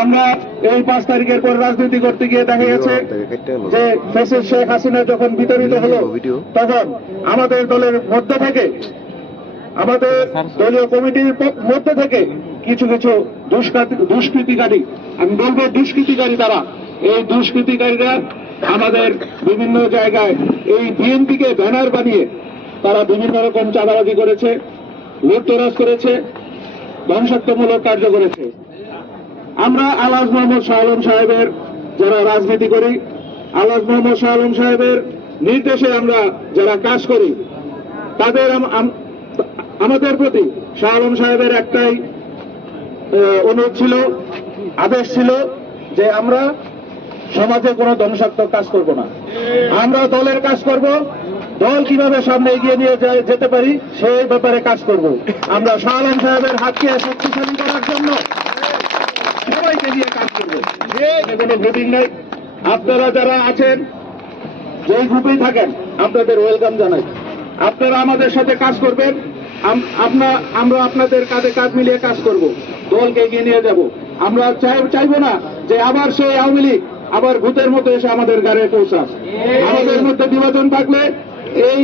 আমরা এই 5 তারিখের পর রাজনীতি করতে গিয়ে দেখা গেছে যে ফ্যাসিস্ট শেখ হাসিনা যখন বিতাড়িত হলো তখন আমাদের দলের মধ্য থেকে, আমাদের দলীয় কমিটির মধ্য থেকে কিছু কিছু দুষ্কৃতিকারী, আমি বলবো দুষ্কৃতিকারী, তারা এই দুষ্কৃতিকারীরা আমাদের বিভিন্ন জায়গায় এই বিএনপিকে ব্যানার বানিয়ে তারা বিভিন্ন রকম চাঁদাবাজি করেছে, লুটতরাজ করেছে, ধ্বংসাত্মমূলক কার্য করেছে। আমরা আলহাজ মোহাম্মদ শাহ আলম সাহেবের যারা রাজনীতি করি, আলহাজ মোহাম্মদ শাহ আলম সাহেবের নির্দেশে আমরা যারা কাজ করি, তাদের আমাদের প্রতি শাহ আলম সাহেবের একটাই অনুরোধ ছিল, আদেশ ছিল যে আমরা সমাজে কোনো ধ্বংসাত্মক কাজ করব না, আমরা দলের কাজ করব, দল কিভাবে সামনে এগিয়ে নিয়ে যেতে পারি সেই ব্যাপারে কাজ করব। আমরা শাহ আলম সাহেবের হাতকে শক্তিশালী করার জন্য সবাইকে নিয়ে কাজ করবো, কোনো গ্রুপিং নেই। আপনারা যারা আছেন, যেই গ্রুপেই থাকেন, আপনাদের ওয়েলকাম জানাই। আপনারা আমাদের সাথে কাজ করবেন, আমরা আপনাদের কাঁধে কাঁধ মিলিয়ে কাজ করব, দলকে এগিয়ে নিয়ে যাব। আমরা চাইবো না যে আবার সেই আওয়ামী লীগ আবার ভূতের মতো এসে আমাদের গাড়ে পৌঁছাক। আমাদের মধ্যে বিভাজন থাকলে এই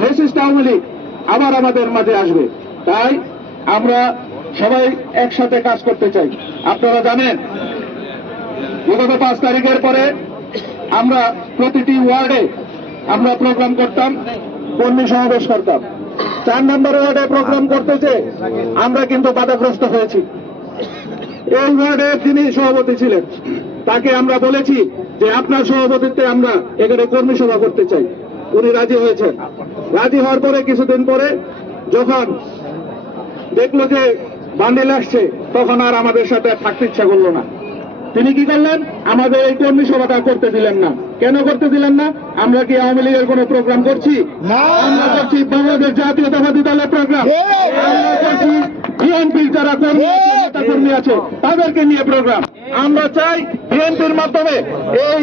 ফ্যাসিস্ট আওয়ামী লীগ আবার আমাদের মাঝে আসবে। তাই আমরা সবাই একসাথে কাজ করতে চাই। আপনারা জানেন বিগত 5 তারিখের পরে আমরা প্রতিটি ওয়ার্ডে আমরা প্রোগ্রাম করতাম, কর্মী সমাবেশ করতাম। 4 নম্বর ওয়ার্ডে প্রোগ্রাম করতেছে আমরা কিন্তু বাধাগ্রস্ত হয়েছি। এই ওয়ার্ডের যিনি সভাপতি ছিলেন তাকে আমরা বলেছি যে আপনার সভাপতিত্বে আমরা এখানে কর্মী সভা করতে চাই। উনি রাজি হয়েছেন। রাজি হওয়ার পরে কিছুদিন পরে যখন দেখলো যে বান্ডিল আসছে, তখন আর আমাদের সাথে থাকতে ইচ্ছা করলো না। তিনি কি করলেন? আমাদের এই কর্মী সভাটা করতে দিলেন না। কেন করতে দিলেন না? আমরা কি আওয়ামী লীগের কোন প্রোগ্রাম করছি? আমরা করছি বাংলাদেশ জাতীয়তাবাদী দলের প্রোগ্রাম। আমরা করছি বিএনপির যারা কর্মী আছে তাদেরকে নিয়ে প্রোগ্রাম। আমরা চাই বিএনপির মাধ্যমে এই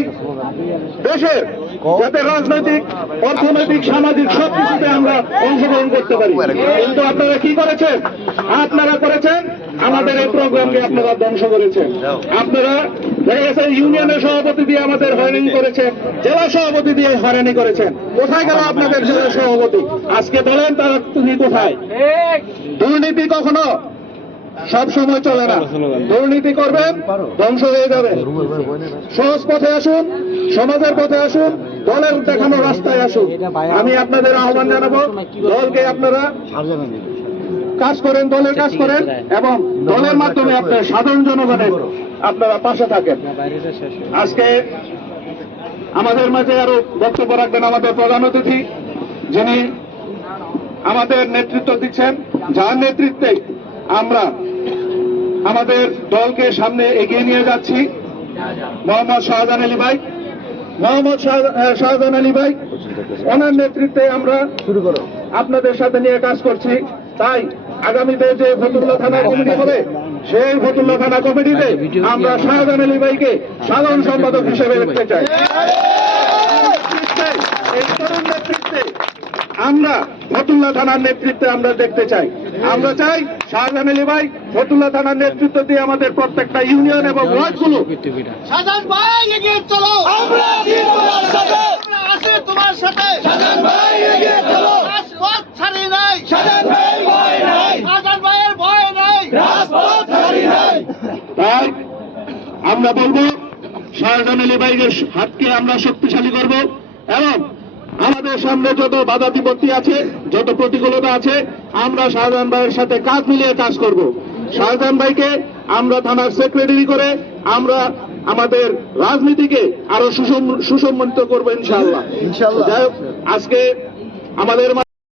দেশের যাতে রাজনৈতিক, অর্থনৈতিক, সামাজিক সব কিছুতে আমরা অংশগ্রহণ করতে পারি। কিন্তু আপনারা কি করেছেন? আপনারা করেছেন আমাদের এই প্রোগ্রামকে আপনারা ধ্বংস করেছেন। আপনারা দেখা গেছে ইউনিয়নের সভাপতি দিয়ে আমাদের হয়রানি করেছেন, জেলা সভাপতি দিয়ে হয়রানি করেছেন। কোথায় গেল আপনাদের জেলা সভাপতি? আজকে বলেন তারা তুমি কোথায়? দুর্নীতি কখনো সব সময় চলে না। দুর্নীতি করবেন, ধ্বংস হয়ে যাবে। সহজ পথে আসুন, সমাজের পথে আসুন, দলের দেখানো রাস্তায় আসুন। আমি আপনাদের আহ্বান জানাবো, দলকে আপনারা কাজ করেন, দলের কাজ করেন এবং দলের মাধ্যমে আপনার সাধারণ জনগণের আপনারা পাশে থাকেন। আজকে আমাদের মাঝে আরো বক্তব্য রাখবেন আমাদের প্রধান অতিথি, যিনি আমাদের নেতৃত্ব দিচ্ছেন, যার নেতৃত্বে আমরা আমাদের দলকে সামনে এগিয়ে নিয়ে যাচ্ছি। মোহাম্মদ শাহজাহান আলী ভাই, শাহজাহান আলী ভাই, ওনার নেতৃত্বে আমরা আপনাদের সাথে নিয়ে কাজ করছি। তাই আগামীতে যে ফতুল্লা থানা কমিটি হবে, সেই ফতুল্লা থানা কমিটিতে আমরা শাহজাহান আলী ভাইকে সাধারণ সম্পাদক হিসেবে দেখতে চাই। এই তরুণ নেতৃত্বে আমরা ফতুল্লা থানার নেতৃত্বে আমরা দেখতে চাই। আমরা চাই শাহজাহান আলী ভাই ফতুল্লা থানার নেতৃত্ব দিয়ে আমাদের প্রত্যেকটা ইউনিয়ন এবং ওয়ার্ডগুলো শাহজাহান ভাই এগিয়ে চলো, আমরা আছি তোমার সাথে, আমরা আছি তোমার সাথে। শাহজাহান ভাই এগিয়ে চলো, রাজপথ ছাড়ি নাই, শাহজাহান ভাই ভয় নাই, শাহজাহান ভাইয়ের ভয় নাই, রাজপথ ছাড়ি নাই। তাই আমরা বলবো শাহজাহান আলী ভাইয়ের হাতকে আমরা শক্তিশালী করব এবং আমাদের সামনে যত বাধা বিপত্তি আছে, যত প্রতিকূলতা আছে, আমরা শাহজাহান ভাইয়ের সাথে কাঁধ মিলিয়ে কাজ করব। শাহজাহান ভাইকে আমরা থানার সেক্রেটারি করে আমরা আমাদের রাজনীতিকে আরো সুসম্মানিত করবো ইনশাআল্লাহ। যাই হোক, আজকে আমাদের